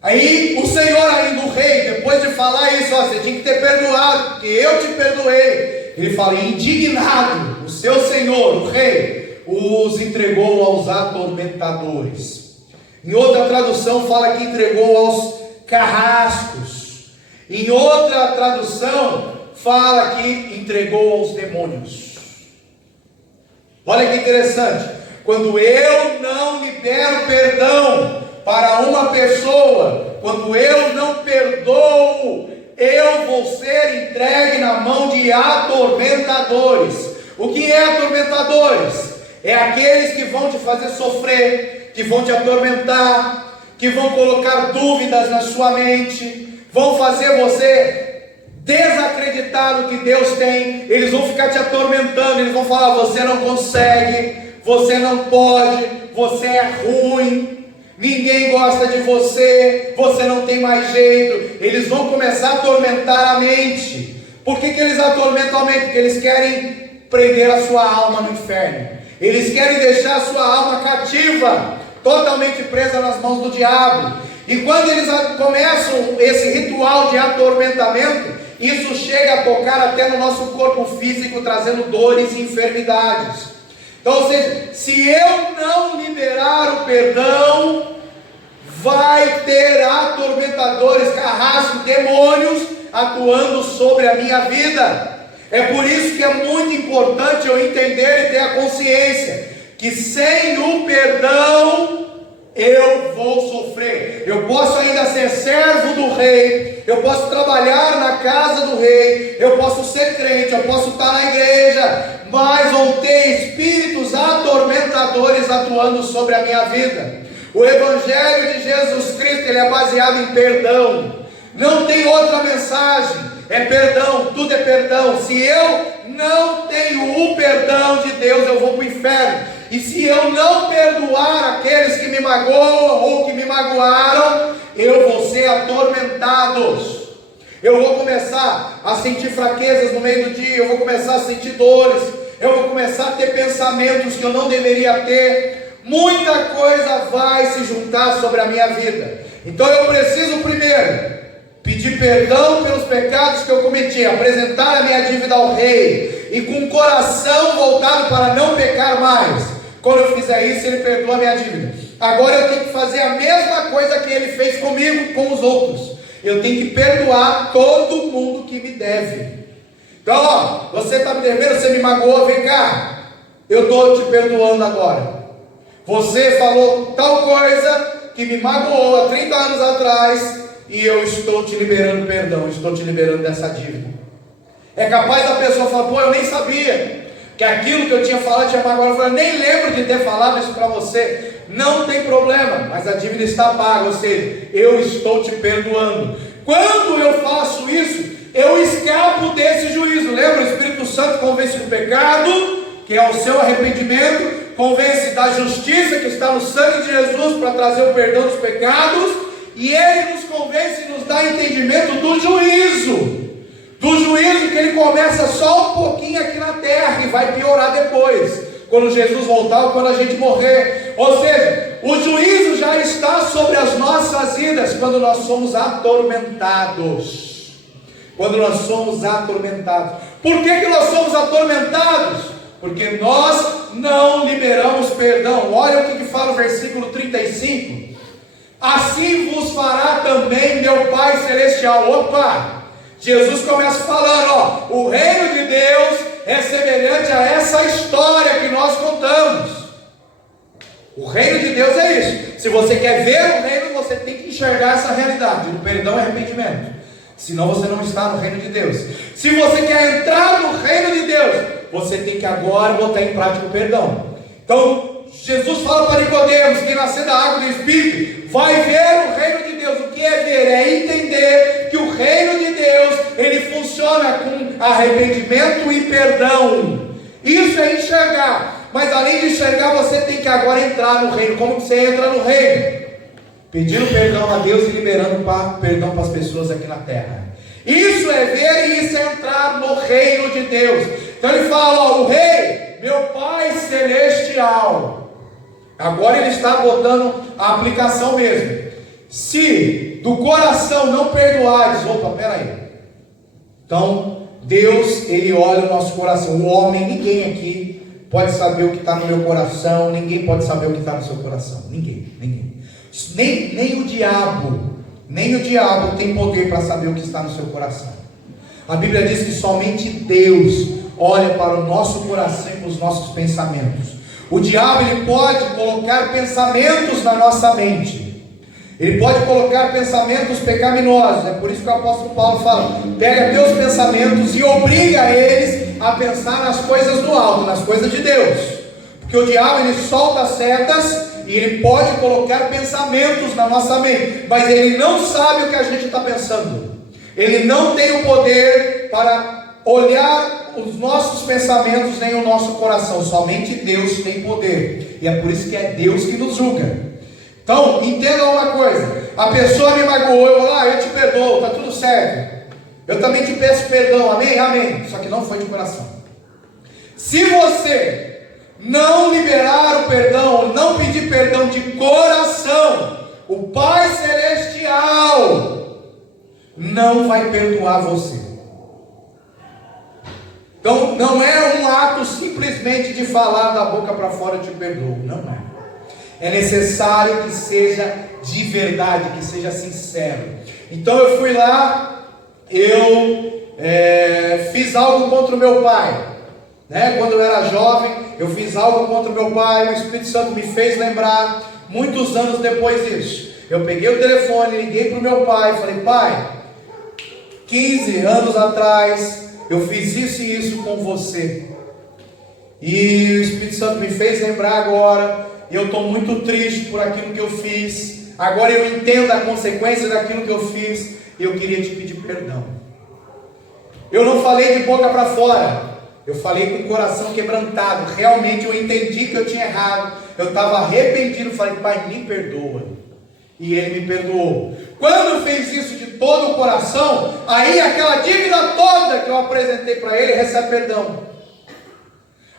Aí o Senhor ainda, o rei, depois de falar isso, ó, você tinha que ter perdoado, porque eu te perdoei. Ele fala: indignado, o seu Senhor, o rei, os entregou aos atormentadores. Em outra tradução fala que entregou aos carrascos. Em outra tradução fala que entregou aos demônios. Olha que interessante, quando eu não libero perdão para uma pessoa, quando eu não perdoo, eu vou ser entregue na mão de atormentadores. O que é atormentadores? É aqueles que vão te fazer sofrer, que vão te atormentar, que vão colocar dúvidas na sua mente, vão fazer você desacreditar no que Deus tem. Eles vão ficar te atormentando, eles vão falar: você não consegue, você não pode, você é ruim, ninguém gosta de você, você não tem mais jeito. Eles vão começar a atormentar a mente. Por que eles atormentam a mente? Porque eles querem prender a sua alma no inferno. Eles querem deixar a sua alma cativa, totalmente presa nas mãos do diabo. E quando eles começam esse ritual de atormentamento, isso chega a tocar até no nosso corpo físico, trazendo dores e enfermidades. Então, ou seja, se eu não liberar o perdão, vai ter atormentadores, carrascos, demônios atuando sobre a minha vida. É por isso que é muito importante eu entender e ter a consciência que sem o perdão eu vou sofrer. Eu posso ainda ser servo do rei, eu posso trabalhar na casa do rei, eu posso ser crente, eu posso estar na igreja, mas vão ter espíritos atormentadores atuando sobre a minha vida. O evangelho de Jesus Cristo, ele é baseado em perdão. Não tem outra mensagem, é perdão, tudo é perdão. Se eu não tenho o perdão de Deus, eu vou para o inferno. E se eu não perdoar aqueles que me magoam ou que me magoaram, eu vou ser atormentado. Eu vou começar a sentir fraquezas no meio do dia, eu vou começar a sentir dores, eu vou começar a ter pensamentos que eu não deveria ter. Muita coisa vai se juntar sobre a minha vida. Então eu preciso primeiro pedir perdão pelos pecados que eu cometi, apresentar a minha dívida ao rei, e com o coração voltado para não pecar mais. Quando eu fizer isso, ele perdoa a minha dívida. Agora eu tenho que fazer a mesma coisa que ele fez comigo, com os outros. Eu tenho que perdoar todo mundo que me deve. Então, ó, você está me devendo, você me magoou, vem cá, eu estou te perdoando agora. Você falou tal coisa que me magoou há 30 anos atrás, e eu estou te liberando perdão, estou te liberando dessa dívida. É capaz da pessoa falar: pô, eu nem sabia que aquilo que eu tinha falado tinha magoado. Eu nem lembro de ter falado isso para você. Não tem problema, mas a dívida está paga, ou seja, eu estou te perdoando. Quando eu faço isso, eu escapo desse juízo. Lembra? O Espírito Santo convence do pecado, que é o seu arrependimento, convence da justiça que está no sangue de Jesus para trazer o perdão dos pecados, e Ele nos convence e nos dá entendimento do juízo que Ele começa só um pouquinho aqui na terra e vai piorar depois, quando Jesus voltar ou quando a gente morrer. Ou seja, o juízo já está sobre as nossas vidas quando nós somos atormentados. Quando nós somos atormentados. Por que nós somos atormentados? Porque nós não liberamos perdão. Olha o que fala o versículo 35. Assim vos fará também meu Pai Celestial. Opa! Jesus começa falando, ó, o reino de Deus é semelhante a essa história que nós contamos. O reino de Deus é isso. Se você quer ver o reino, você tem que enxergar essa realidade, o perdão e arrependimento. Senão você não está no reino de Deus. Se você quer entrar no reino de Deus, você tem que agora botar em prática o perdão. Então, Jesus fala para Nicodemos que nascer da água do Espírito vai ver o reino de Deus. O que é ver? É entender que o reino de Deus, ele funciona com arrependimento e perdão. Isso é enxergar. Mas além de enxergar, você tem que agora entrar no reino. Como que você entra no reino? Pedindo perdão a Deus e liberando perdão para as pessoas aqui na terra. Isso é ver e isso é entrar no reino de Deus. Então ele fala, ó, o rei, meu Pai Celestial. Agora ele está botando a aplicação mesmo. Se do coração não perdoares, opa, peraí. Então, Deus, ele olha o nosso coração. O homem, ninguém aqui pode saber o que está no meu coração. Ninguém pode saber o que está no seu coração. Ninguém. Nem o diabo tem poder para saber o que está no seu coração. A Bíblia diz que somente Deus olha para o nosso coração e para os nossos pensamentos. O diabo, ele pode colocar pensamentos na nossa mente. Ele pode colocar pensamentos pecaminosos. É por isso que o apóstolo Paulo fala: pega teus pensamentos e obriga eles a pensar nas coisas do alto, nas coisas de Deus. Porque o diabo, ele solta setas e ele pode colocar pensamentos na nossa mente, mas ele não sabe o que a gente está pensando. Ele não tem o poder para olhar os nossos pensamentos nem o nosso coração. Somente Deus tem poder, e é por isso que é Deus que nos julga. Então, entenda uma coisa: a pessoa me magoou, eu vou lá, eu te perdoo, está tudo certo, eu também te peço perdão, amém? Amém. Só que não foi de coração. Se você não liberar o perdão, não pedir perdão de coração, o Pai Celestial não vai perdoar você. Então não é um ato simplesmente de falar da boca para fora, eu te perdoo. Não é. É necessário que seja de verdade, que seja sincero. Então eu fui lá, eu fiz algo contra o meu pai. Quando eu era jovem, eu fiz algo contra o meu pai, o Espírito Santo me fez lembrar, muitos anos depois disso. Eu peguei o telefone, liguei para o meu pai e falei: pai, 15 anos atrás, eu fiz isso e isso com você. E o Espírito Santo me fez lembrar agora, e eu estou muito triste por aquilo que eu fiz. Agora eu entendo a consequência daquilo que eu fiz, e eu queria te pedir perdão. Eu não falei de boca para fora. Eu falei com o coração quebrantado. Realmente eu entendi que eu tinha errado. Eu estava arrependido. Falei: pai, me perdoa. E ele me perdoou. Quando fez isso de todo o coração, aí aquela dívida toda que eu apresentei para ele recebe perdão.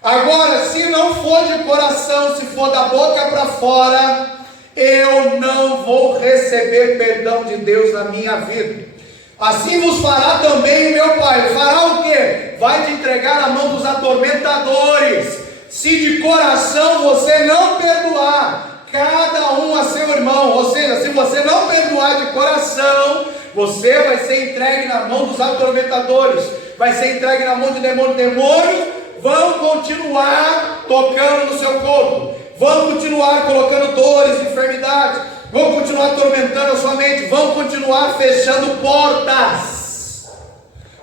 Agora, se não for de coração, se for da boca para fora, eu não vou receber perdão de Deus na minha vida. Assim vos fará também o meu Pai. Fará o quê? Vai te entregar na mão dos atormentadores. Se de coração você não perdoar, cada um a seu irmão. Ou seja, se você não perdoar de coração, você vai ser entregue na mão dos atormentadores. Vai ser entregue na mão de demônios. Demônios vão continuar tocando no seu corpo. Vão continuar colocando dores, enfermidades. Vão continuar atormentando a sua mente. Vão continuar fechando portas.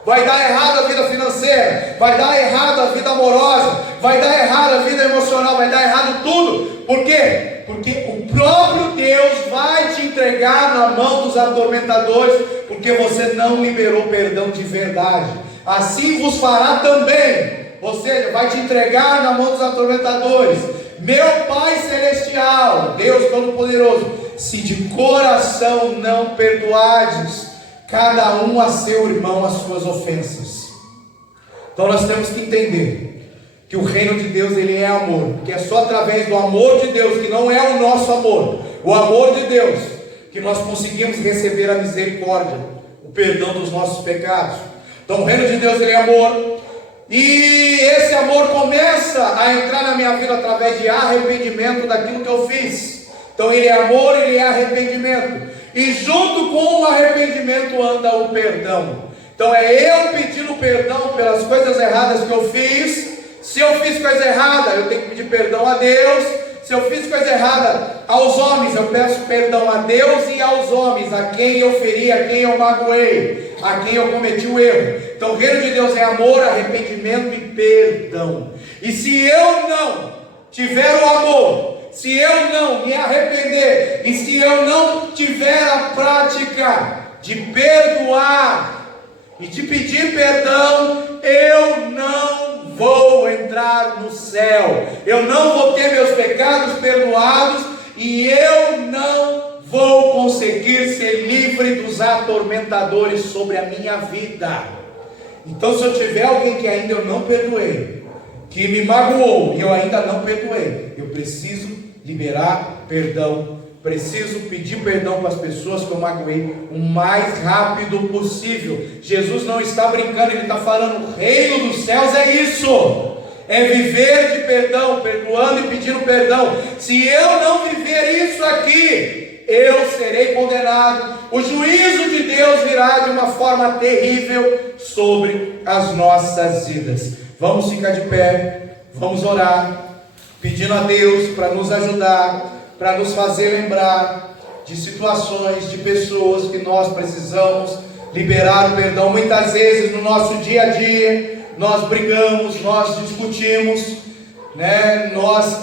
Vai dar errado a vida financeira, vai dar errado a vida amorosa, vai dar errado a vida emocional, vai dar errado tudo. Por quê? Porque o próprio Deus vai te entregar na mão dos atormentadores, porque você não liberou perdão de verdade. Assim vos fará também, ou seja, vai te entregar na mão dos atormentadores. Meu Pai Celestial, Deus Todo-Poderoso, se de coração não perdoardes cada um a seu irmão as suas ofensas. Então nós temos que entender que o reino de Deus, ele é amor, que é só através do amor de Deus, que não é o nosso amor, o amor de Deus, que nós conseguimos receber a misericórdia, o perdão dos nossos pecados. Então o reino de Deus, ele é amor, e esse amor começa a entrar na minha vida através de arrependimento daquilo que eu fiz. Então ele é amor, ele é arrependimento, e junto com o arrependimento anda o perdão. Então é eu pedindo perdão pelas coisas erradas que eu fiz. Se eu fiz coisa errada, eu tenho que pedir perdão a Deus. Se eu fiz coisa errada aos homens, eu peço perdão a Deus e aos homens, a quem eu feri, a quem eu magoei, a quem eu cometi o erro. Então o reino de Deus é amor, arrependimento e perdão. E se eu não tiver o amor, se eu não me arrepender, e se eu não tiver a prática de perdoar e de pedir perdão, eu não vou entrar no céu, eu não vou ter meus pecados perdoados, e eu não vou conseguir ser livre dos atormentadores sobre a minha vida. Então, se eu tiver alguém que ainda eu não perdoei, que me magoou e eu ainda não perdoei, eu preciso liberar perdão, preciso pedir perdão para as pessoas que eu magoei o mais rápido possível. Jesus não está brincando, ele está falando, o reino dos céus é isso, é viver de perdão, perdoando e pedindo perdão. Se eu não viver isso aqui, eu serei condenado. O juízo de Deus virá de uma forma terrível sobre as nossas vidas. Vamos ficar de pé, vamos orar, pedindo a Deus para nos ajudar, para nos fazer lembrar de situações, de pessoas que nós precisamos liberar o perdão. Muitas vezes no nosso dia a dia, nós brigamos, nós discutimos,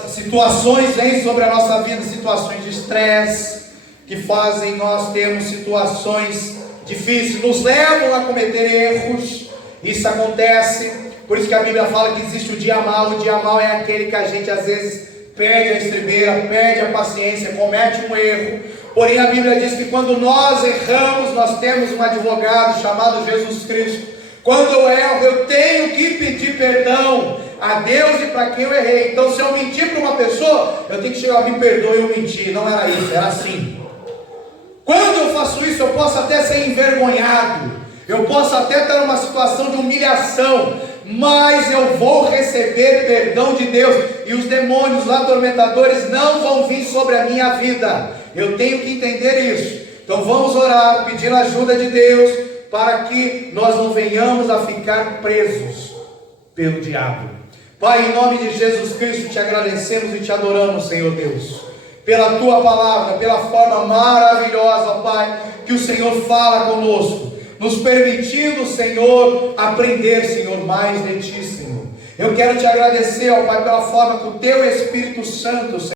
situações vêm sobre a nossa vida, situações de estresse, que fazem nós termos situações difíceis, nos levam a cometer erros. Isso acontece. Por isso que a Bíblia fala que existe o dia mau. O dia mau é aquele que a gente às vezes perde a estribeira, perde a paciência, comete um erro. Porém a Bíblia diz que quando nós erramos, nós temos um advogado chamado Jesus Cristo. Quando eu erro, eu tenho que pedir perdão a Deus e para quem eu errei. Então se eu mentir para uma pessoa, eu tenho que chegar, me perdoe, eu menti, não era isso, era assim. Quando eu faço isso, eu posso até ser envergonhado, eu posso até estar numa situação de humilhação, mas eu vou receber perdão de Deus, e os demônios, os atormentadores não vão vir sobre a minha vida. Eu tenho que entender isso. Então vamos orar, pedindo a ajuda de Deus, para que nós não venhamos a ficar presos pelo diabo. Pai, em nome de Jesus Cristo, te agradecemos e te adoramos, Senhor Deus, pela tua palavra, pela forma maravilhosa, ó Pai, que o Senhor fala conosco, nos permitindo, Senhor, aprender, Senhor, mais de Ti, Senhor. Eu quero te agradecer, ó Pai, pela forma que o Teu Espírito Santo, Senhor,